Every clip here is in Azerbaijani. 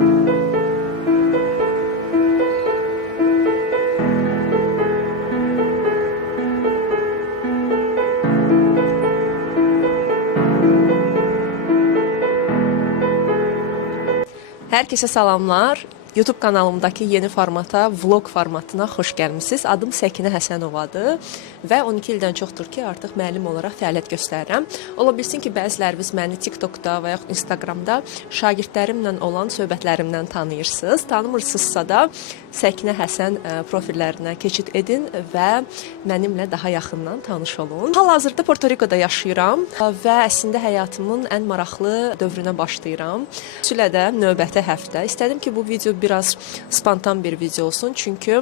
Hər kəsə salamlar. YouTube kanalımdakı yeni formata, vlog formatına xoş gəlmisiniz. Adım Səkinə Həsənovadır və 12 ildən çoxdur ki, artıq müəllim olaraq fəaliyyət göstərirəm. Ola bilsin ki, bəziləriniz məni TikTokda və yaxud Instagramda şagirdlərimlə olan söhbətlərimdən tanıyırsınız. Tanımırsınızsa da Səkinə Həsən profillərinə keçid edin və mənimlə daha yaxından tanış olun. Hal-hazırda Porto Riko'da yaşayıram və əslində həyatımın ən maraqlı dövrünə başlayıram. Xüsusilə də növbəti həftə. İstədim ki, bu video biraz spontan bir video olsun. Çünki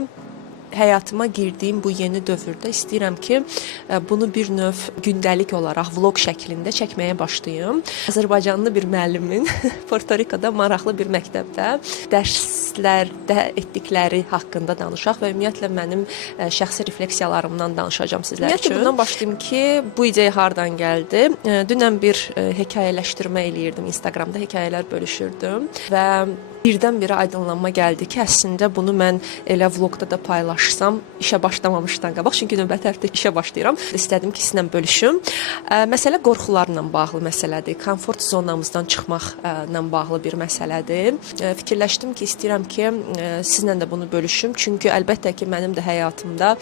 həyatıma girdiyim bu yeni dövrdə istəyirəm ki, bunu bir növ gündəlik olaraq vlog şəklində çəkməyə başlayım. Azərbaycanlı bir müəllimin Porto Riko'da maraqlı bir məktəbdə dərslərdə etdikləri haqqında danışaq və ümumiyyətlə mənim şəxsi refleksiyalarımdan danışacağam sizlər üçün. Ümumiyyətlə bundan başlayım ki, bu ideya hardan gəldi? Dünən bir hekayələşdirmə eləyirdim, Instagramda hekayələr bölüşürdüm və birdən-birə aydınlanma gəldi ki, əslində bunu mən elə vlogda da paylaşsam, işə başlamamışdan qabaq, çünki növbəti həftə işə başlayıram. İstədim ki, sizinlə bölüşüm. Məsələ qorxularla bağlı məsələdir, komfort zonamızdan çıxmaqla bağlı bir məsələdir. Fikirləşdim ki, istəyirəm ki, sizinlə də bunu bölüşüm, çünki əlbəttə ki, mənim də həyatımda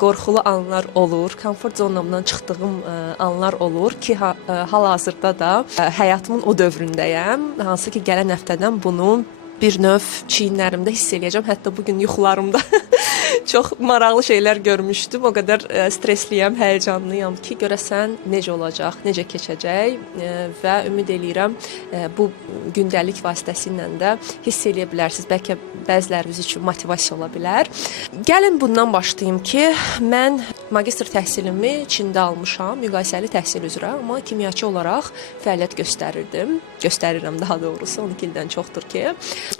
qorxulu anlar olur, komfort zonamdan çıxdığım anlar olur ki, hal-hazırda da həyatımın o dövründəyəm, hansı ki, gələn həftədən bunu bir növ çiyinlərimdə hiss eləyəcəm. Hətta bugün yuxularımda çox maraqlı şeylər görmüşdüm. O qədər stresliyəm, həyəcanlıyam ki, görəsən necə olacaq, necə keçəcək və ümid eləyirəm bu gündəlik vasitəsilə də hiss eləyə bilərsiniz. Bəlkə bəziləriniz üçün motivasiya ola bilər. Gəlin bundan başlayım ki, mən magistr təhsilimi Çində almışam, müqayisəli təhsil üzrə, amma kimyaçı olaraq fəaliyyət göstərirəm daha doğrusu, 12 ildən çoxdur ki.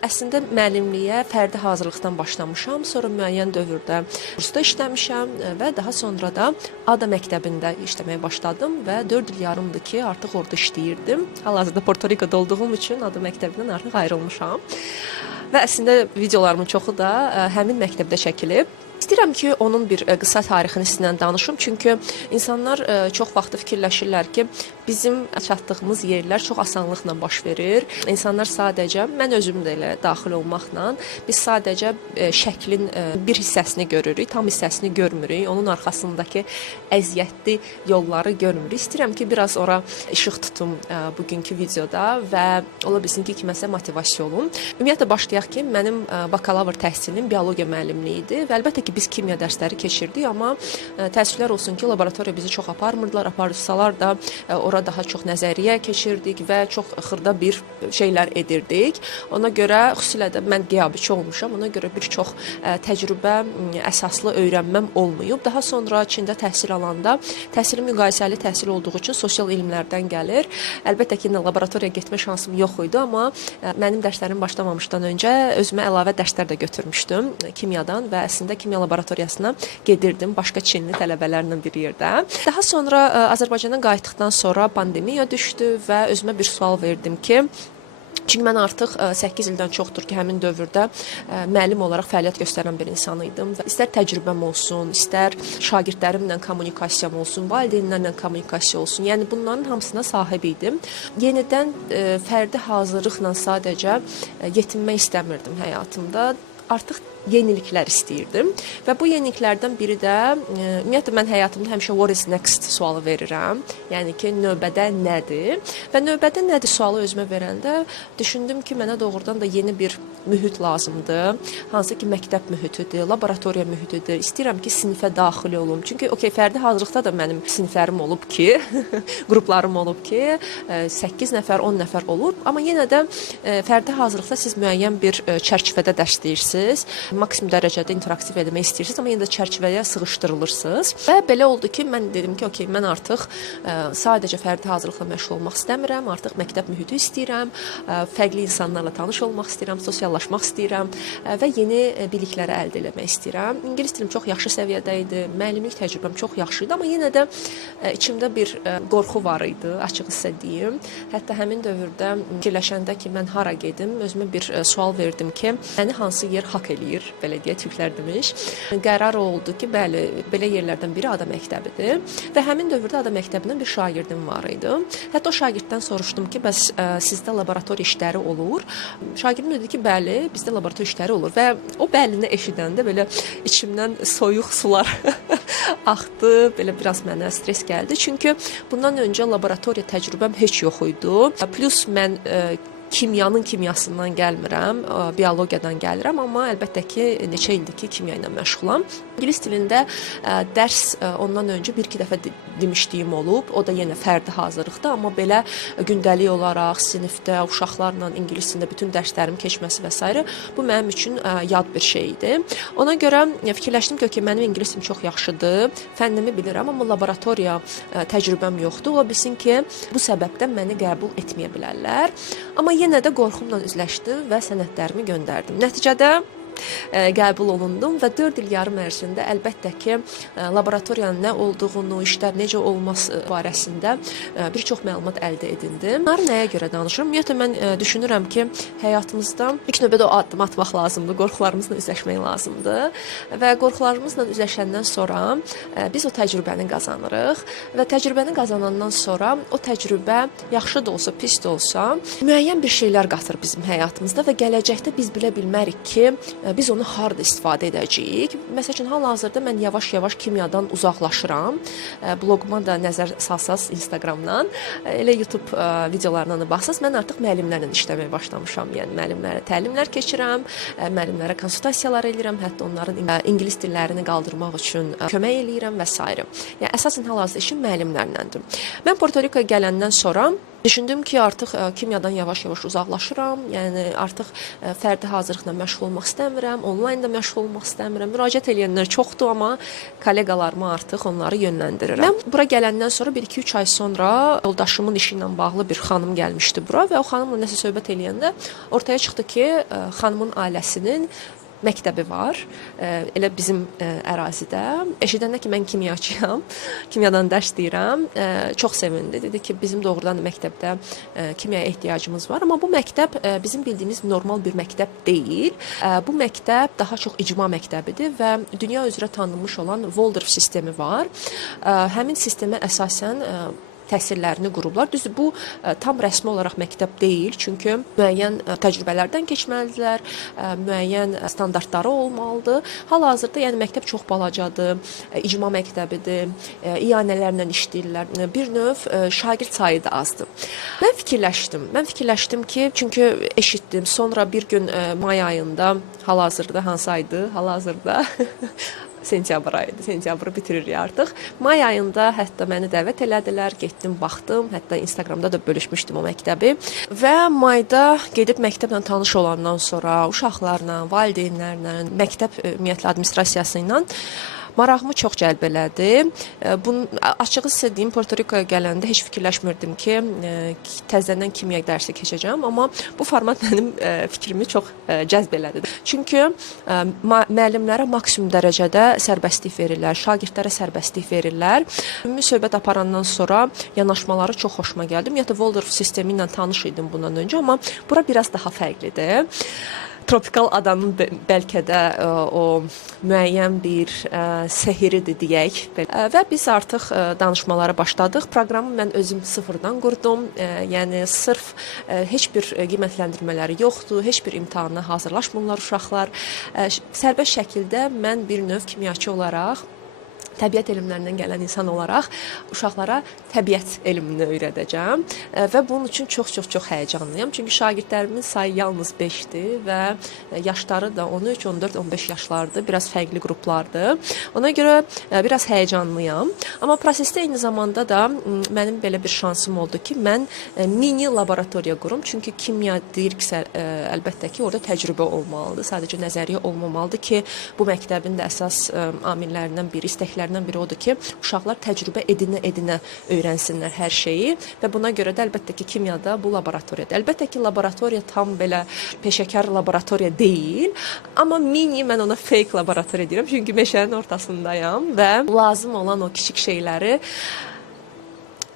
Əslində müəllimliyə fərdi hazırlıqdan başlamışam, sonra müəyyən dövrdə kursda işləmişəm və daha sonra da ADA məktəbində işləməyə başladım və 4 il yarımdır ki, artıq orada işləyirdim. Hal-hazırda Porto Riko'da olduğum üçün ADA məktəbindən artıq ayrılmışam. Və əslində videolarımın çoxu da həmin məktəbdə çəkilib. İstəyirəm ki, onun bir qısa tarixini sizinlə danışım, çünki insanlar çox vaxt fikirləşirlər ki, bizim çatdığımız yerlər çox asanlıqla baş verir. İnsanlar sadəcə, mən özüm də elə daxil olmaqla, biz sadəcə şəklin bir hissəsini görürük, tam hissəsini görmürük, onun arxasındakı əziyyətli yolları görmürük. İstəyirəm ki, biraz ora işıq tutum bugünkü videoda və ola bilsin ki, kiməsə motivasiya olun. Ümumiyyətlə başlayaq ki, mənim bakalavr təhsilim biologiya müəllimliyi idi və əlbəttə ki, biz kimya dərsləri keçirdik, amma təəssüflər olsun ki, laboratoriya bizi çox aparmırdılar, aparsalar da ora daha çox nəzəriyyə keçirdik və çox xırda bir şeylər edirdik. Ona görə, xüsusilə də mən qiyabiçi olmuşam, ona görə bir çox təcrübə əsaslı öyrənməm olmayıb. Daha sonra Çində təhsil alanda, təhsilim müqayisəli təhsil olduğu üçün sosial elmlərdən gəlir. Əlbəttə ki, laboratoriyaya getmə şansım yox idi, amma mənim dərslərim başlamamışdan öncə özümə əlavə dərslər də götürmüşdüm kimyadan və əslində kimya laboratoriyasına gedirdim başqa Çinli tələbələrlə bir yerdə. Daha sonra Azərbaycana qayıtdıqdan sonra pandemiya düşdü və özümə bir sual verdim ki, çünki mən artıq 8 ildən çoxdur ki, həmin dövrdə müəllim olaraq fəaliyyət göstərən bir insan idim və istər təcrübəm olsun, istər şagirdlərimlə kommunikasiyam olsun, valideynlərlə kommunikasiya olsun, yəni bunların hamısına sahib idim. Yenidən fərdi hazırlıqla sadəcə yetinmək istəmirdim həyatımda. Artıq yeniliklər istəyirdim və bu yeniliklərdən biri də ümumiyyətlə mən həyatımda həmişə what is next sualı verirəm. Yəni ki, növbədə nədir? Və növbədə nədir sualı özümə verəndə düşündüm ki, mənə doğrudan da yeni bir mühit lazımdır. Hansı ki, məktəb mühitidir, laboratoriya mühitidir. İstəyirəm ki, sinifə daxil olum. Çünki fərdi hazırlıqda da mənim siniflərim olub ki, qruplarım olub ki, 8 nəfər, 10 nəfər olur. Amma yenə də fərdi hazırlıqda siz müəyyən bir çərçivədə dərs deyirsiniz. maksimum dərəcədə interaktiv etmək istəyirsiniz, amma yenə də çərçivəyə sığışdırılırsınız. Və belə oldu ki, mən dedim ki, okey, mən artıq sadəcə fərdi hazırlıqla məşğul olmaq istəmirəm, artıq məktəb mühiti istəyirəm, fərqli insanlarla tanış olmaq istəyirəm, sosiallaşmaq istəyirəm və yeni bilikləri əldə etmək istəyirəm. İngilis dilim çox yaxşı səviyyədə idi, müəllimlik təcrübəm çox yaxşı idi, amma yenə də içimdə bir qorxu var idi, açıq sizə deyim. Hətta həmin dövrdə fikirləşəndə ki, mən hara gedim, özümə bir sual verdim ki, məni hansı yer haqq eləyir, belə deyə türklər demiş. Qərar oldu ki, bəli, belə yerlərdən biri Ada məktəbidir və həmin dövrdə Ada məktəbindən bir şagirdim var idi. Hətta o şagirddən soruşdum ki, bəs sizdə laboratoriya işləri olur? Şagirdim dedi ki, bəli, bizdə laboratoriya işləri olur və o bəlini eşidəndə belə içimdən soyuq sular axdı, belə biraz mənə stres gəldi. Çünki bundan öncə laboratoriya təcrübəm heç yox idi. Plus mən kimyanın kimyasından gəlmirəm, biologiyadan gəlirəm, amma əlbəttə ki, neçə ildir ki, kimya ilə məşğulam. İngilis dilində dərs ondan öncə bir-iki dəfə demişdiyim olub, o da yenə fərdi hazırlıqda, amma belə gündəlik olaraq sinifdə uşaqlarla ingilis dilində bütün dərslərim keçməsi və s. bu mənim üçün yad bir şey idi. Ona görə fikirləşdim ki, mənim ingilis dilim çox yaxşıdır, fənnimi bilirəm, amma laboratoriya təcrübəm yoxdur. Ola bilsin ki, bu səbəbdən məni qəbul etməyə bilərlər. Amma yenə də qorxumla üzləşdim və sənədlərimi göndərdim. Nəticədə qəbul olundum və 4 il yarım ərzində əlbəttə ki, laboratoriyanın nə olduğunu, işlər necə olması barəsində bir çox məlumat əldə edindim. Bunları nəyə görə danışıram? Ümumiyyətlə mən düşünürəm ki, həyatımızda ilk növbədə o addım atmaq lazımdır, qorxularımızla üzləşmək lazımdır və qorxularımızla üzləşəndən sonra biz o təcrübəni qazanırıq və təcrübəni qazanandan sonra o təcrübə yaxşı da olsa, pis də olsa, müəyyən bir şeylər qatır bizim həyatımızda və gələcəkdə biz bilə bilmərik ki, biz onu harda istifadə edəcəyik. Məsələn, hal-hazırda mən yavaş-yavaş kimyadan uzaqlaşıram. Bloquma da nəzər salsaz Instagramdan, elə YouTube videolarına da baxsaz, mən artıq müəllimlərlə işləməyə başlamışam. Yəni müəllimlərə təlimlər keçirəm, müəllimlərə konsultasiyalar edirəm, hətta onların ingilis dillərini qaldırmaq üçün kömək eləyirəm və s. Yəni əsasən hal-hazırda işim müəllimlərləndir. Mən Porto Rikoya gələndən sonra düşündüm ki, artıq kimyadan yavaş-yavaş uzaqlaşıram. Yəni artıq fərdi hazırlıqla məşğul olmaq istəmirəm, onlayn da məşğul olmaq istəmirəm. Müraciət edənlər çoxdur, amma kolleqalarıma artıq onları yönləndirirəm. Mən bura gələndən sonra 1-2-3 ay sonra yoldaşımın işi ilə bağlı bir xanım gəlmişdi bura və o xanımla nəsə söhbət eləyəndə ortaya çıxdı ki, xanımın ailəsinin məktəbi var, elə bizim ərazidə. Eşidəndə ki, mən kimyaçıyam, kimyadan dərs deyirəm, çox sevindi. Dedi ki, bizim doğrudan məktəbdə kimyaya ehtiyacımız var, amma bu məktəb bizim bildiyimiz normal bir məktəb deyil. Bu məktəb daha çox icma məktəbidir və dünya üzrə tanınmış olan Waldorf sistemi var. Həmin sistemə əsasən təhsillərini qurublar. Düzdür, bu tam rəsmi olaraq məktəb deyil, çünki müəyyən təcrübələrdən keçməlidirlər, müəyyən standartları olmalıdır. Hal-hazırda yəni məktəb çox balacadır, icma məktəbidir, iyanələrlə işləyirlər. Bir növ şagird sayı da azdır. Mən fikirləşdim ki, çünki eşitdim, sonra bir gün may ayında, hal-hazırda hansı aydı? Hal-hazırda sentyabr ayıdır, sentyabrı bitiririk artıq. May ayında hətta məni dəvət elədilər, getdim, baxdım, hətta Instagramda da bölüşmüşdüm o məktəbi və mayda gedib məktəblə tanış olandan sonra uşaqlarla, valideynlərlə, məktəb ümumiyyətlə administrasiyası ilə marağımı çox cəlb elədi. Açığı sizə deyim, Porto Rikoya gələndə heç fikirləşmirdim ki, təzədən kimya dərsi keçəcəm, amma bu format mənim fikrimi çox cəzb elədi. Çünki müəllimlərə maksimum dərəcədə sərbəstlik verirlər, şagirdlərə sərbəstlik verirlər. Ümumi söhbət aparandan sonra yanaşmaları çox xoşuma gəldi. Ümumiyyətlə Waldorf sistemi ilə tanış idim bundan öncə, amma bura biraz daha fərqlidir. Tropikal adanın bəlkə də o müəyyən bir sehiridir deyək. Və biz artıq danışmalara başladıq. Proqramı mən özüm sıfırdan qurdum. Yəni sırf heç bir qiymətləndirmələri yoxdur, heç bir imtahana hazırlaşmırlar uşaqlar. Sərbəst şəkildə mən bir növ kimyaçı olaraq təbiət elmlərindən gələn insan olaraq uşaqlara təbiət elmini öyrədəcəm və bunun üçün çox həyəcanlıyam. Çünki şagirdlərimin sayı yalnız 5-dir və yaşları da 13, 14, 15 yaşlardır. Biraz fərqli qruplardır. Ona görə biraz həyəcanlıyam. Amma prosesdə eyni zamanda da mənim belə bir şansım oldu ki, mən mini laboratoriya qurum. Çünki kimya deyiriksə, əlbəttə ki, orada təcrübə olmalıdır. Sadəcə nəzəriyyə olmamalıdır ki, bu məktəbin də əsas amillərindən biri, istəklərindən biri odur ki, uşaqlar təcrübə edinə öyrənsinlər hər şeyi və buna görə də əlbəttə ki, kimyada bu laboratoriyadır. Əlbəttə ki, laboratoriya tam belə peşəkar laboratoriya deyil, amma mini mən ona fake laboratoriya deyirəm, çünki meşənin ortasındayam və lazım olan o kiçik şeyləri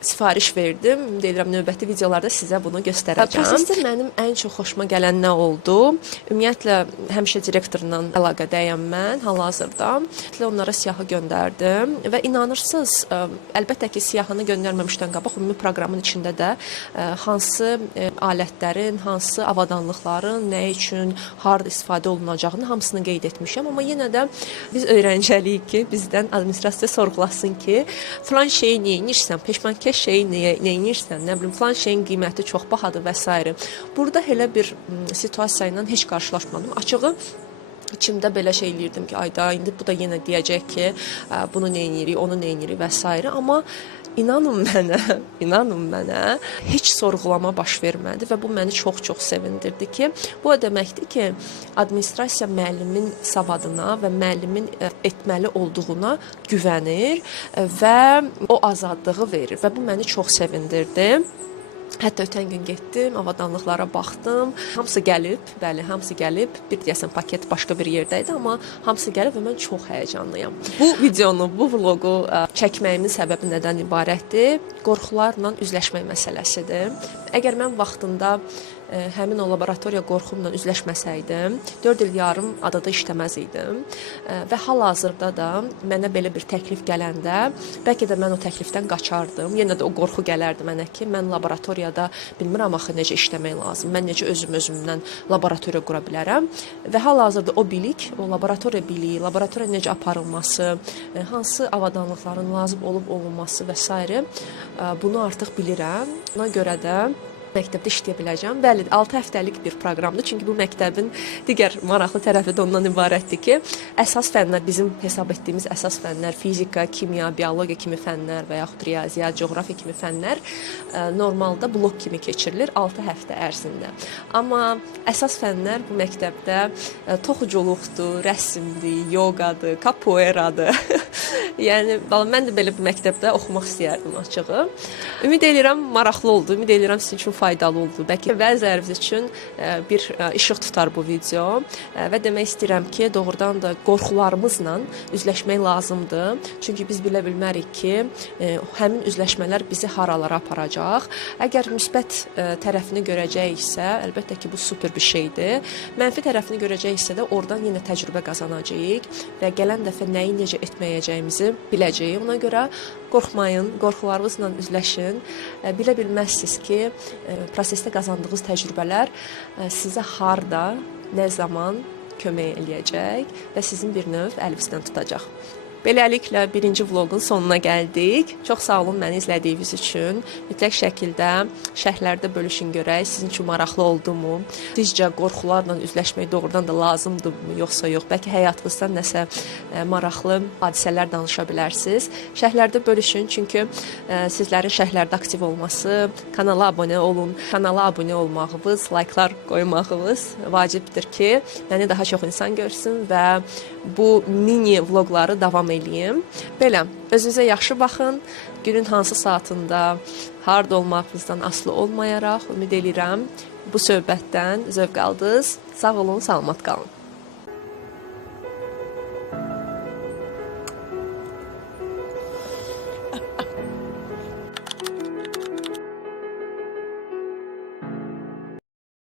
sifariş verdim. Deyirəm, növbəti videolarda sizə bunu göstərəcəm. Prosesdə mənim ən çox xoşuma gələn nə oldu? Ümumiyyətlə, həmişə direktorla əlaqədəyəm mən hal-hazırda. Onlara siyahı göndərdim və inanırsınız, əlbəttə ki, siyahını göndərməmişdən qabaq ümumi proqramın içində də hansı alətlərin, hansı avadanlıqların, nə üçün, harada istifadə olunacağını hamısını qeyd etmişəm. Amma yenə də biz öyrəncəliyik ki, bizdən administrasiya sorğulasın ki, filan şeyi niyə edirsən, peşmankeş şeyi niyə edirsən, nə bilim, filan şeyin qiyməti çox bahadır və s. Burada elə bir situasiya ilə heç qarşılaşmadım. Açığı içimdə belə şey eləyirdim ki, ayda indi bu da yenə deyəcək ki, bunu nə edirik, onu nə edirik və s. Amma inanın mənə, heç sorğulama baş vermədi və bu məni çox sevindirdi ki, bu o deməkdir ki, administrasiya müəllimin savadına və müəllimin etməli olduğuna güvənir və o azadlığı verir və bu məni çox sevindirdi. Hətta ötən gün getdim, avadanlıqlara baxdım. Hamısı gəlib, bəli, hamısı gəlib. Bir deyəsən paket başqa bir yerdə idi, amma hamısı gəlib və mən çox həyəcanlıyam. Bu videonu, bu vloqu çəkməyimin səbəbi nədən ibarətdir? Qorxularla üzləşmək məsələsidir. Əgər mən vaxtında həmin o laboratoriya qorxumla üzləşməsəydim, 4 il yarım adada işləməz idim və hal-hazırda da mənə belə bir təklif gələndə, bəlkə də mən o təklifdən qaçardım. Yenə də o qorxu gələrdi mənə ki, mən laboratoriyada bilmirəm axı necə işləmək lazım, mən necə özümdən laboratoriya qura bilərəm və hal-hazırda o bilik, o laboratoriya biliyi, laboratoriya necə aparılması, hansı avadanlıqların lazım olub-olmaması və s. Bunu artıq bilirəm. Buna görə də məktəbdə işləyə biləcəm. Bəli, 6 həftəlik bir proqramdır. Çünki bu məktəbin digər maraqlı tərəfi də ondan ibarətdir ki, əsas fənlər, bizim hesab etdiyimiz əsas fənlər, fizika, kimya, biologiya kimi fənlər və yaxud riyaziyyat, coğrafiya kimi fənlər normalda blok kimi keçirilir 6 həftə ərzində. Amma əsas fənlər bu məktəbdə toxuculuqdur, rəsmdir, yoqadır, kapoeiradır. Yəni, mən də belə bu məktəbdə oxumaq istəyərdim açığı. Ümid edirəm, maraqlı oldu. Ümid edirəm sizin üçün faydalı oldu. Bəlkə bəziləriniz üçün bir işıq tutar bu video və demək istəyirəm ki, doğrudan da qorxularımızla üzləşmək lazımdır. Çünki biz bilə bilmərik ki, həmin üzləşmələr bizi haralara aparacaq. Əgər müsbət tərəfini görəcəksə, əlbəttə ki, bu super bir şeydir. Mənfi tərəfini görəcəksə də oradan yenə təcrübə qazanacağıq və gələn dəfə nəyi necə etməyəcəyimizi biləcəyik. Ona görə qorxmayın, qorxularınızla üzləşin. Bilə bilməzsiniz ki, prosesdə qazandığınız təcrübələr sizə harda, nə zaman kömək eləyəcək və sizin bir növ əlinizdən tutacaq. Beləliklə, birinci vloqun sonuna gəldik. Çox sağ olun məni izlədiyiniz üçün. Mütləq şəkildə şərhlərdə bölüşün görək, sizin üçün maraqlı oldu mu? Sizcə qorxularla üzləşmək doğrudan da lazımdırmı, yoxsa yox? Bəlkə həyatınızdan nəsə maraqlı hadisələr danışa bilərsiniz. Şərhlərdə bölüşün, çünki sizlərin şərhlərdə aktiv olması, kanala abunə olun. Kanala abunə olmağınız, likelar qoymağınız vacibdir ki, məni daha çox insan görsün və bu mini vloqları davam eləyim. Belə, özünüzə yaxşı baxın. Günün hansı saatında, harda olmağınızdan asılı olmayaraq, ümid edirəm bu söhbətdən zövq aldınız. Sağ olun, salamat qalın.